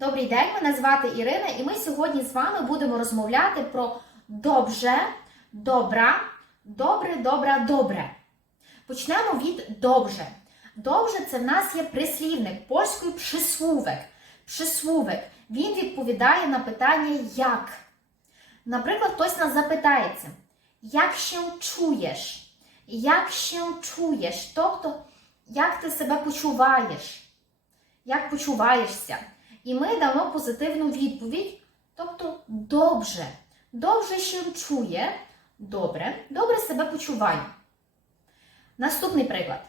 Добрий день, мене звати Ірина, і ми сьогодні з вами будемо розмовляти про добре, добра, добре, добра, добре. Почнемо від добре. Добре це в нас є прислівник польською присвувек. Присвувек. Він відповідає на питання як. Наприклад, хтось нас запитається, як ще чуєш? Як ще чуєш? Тобто, як ти себе почуваєш? Як почуваєшся? І ми дамо позитивну відповідь, тобто добре. Добре ще чує, добре, добре себе почуває. Наступний приклад.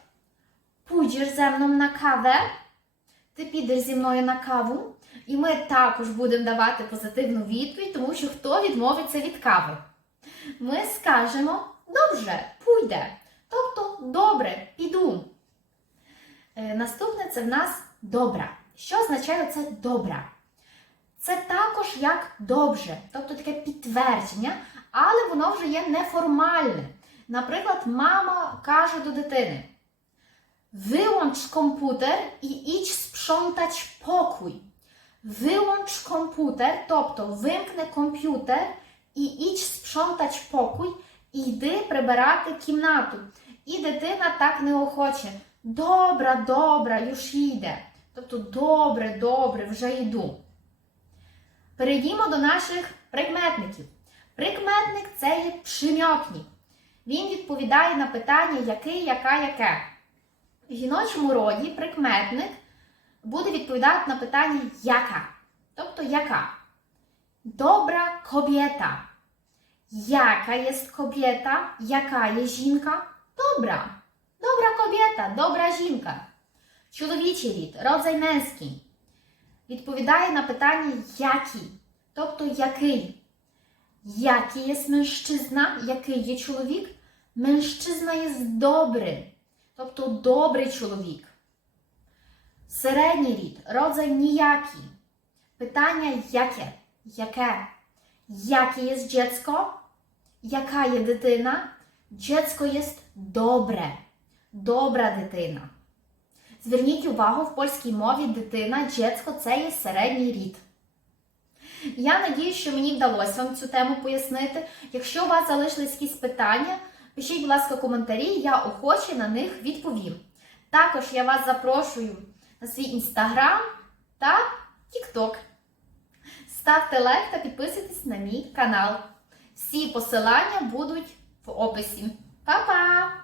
Pójdziesz ze mną на кавę? Ти підеш зі мною на каву? І ми також будемо давати позитивну відповідь, тому що хто відмовиться від кави? Ми скажемо добре, пуйде. Тобто добре, піду. Е, Наступне це в нас добра. Що означає це добра? Це також як добре, тобто таке підтвердження, але воно вже є неформальне. Наприклад, мама каже до дитини: Wyłącz komputer i idź sprzątać pokój. Wyłącz komputer, тобто вимкни комп'ютер і idź sprzątać pokój, і йди прибирати кімнату. І дитина так неохоче. Добра, добра, юж йде. Тобто добре, добре, вже йду. Перейдімо до наших прикметників. Прикметник це є примьотник. Він відповідає на питання який, яка, яке. В жіночому роді прикметник буде відповідати на питання яка. Тобто яка. Добра кобєта. Яка є кобєта? Яка є жінка? Добра. Добра кобєта, добра жінка. Чоловічий рід, родзай менський. Відповідає на питання який. Тобто який. Який є мężczyzna, який є чоловік? Мężczyzna є добрий. Тобто добрий чоловік. Середній рід, родзай ніякий. Питання яке? Яке? Jakie jest dziecko? Jaka jest дитина? Dziecko jest dobre. Добра дитина. Зверніть увагу, в польській мові дитина, dziecko – це є середній рід. Я надію, що мені вдалося вам цю тему пояснити. Якщо у вас залишились якісь питання, пишіть, будь ласка, коментарі, я охоче на них відповім. Також я вас запрошую на свій інстаграм та тікток. Ставте лайк та підписуйтесь на мій канал. Всі посилання будуть в описі. Па-па!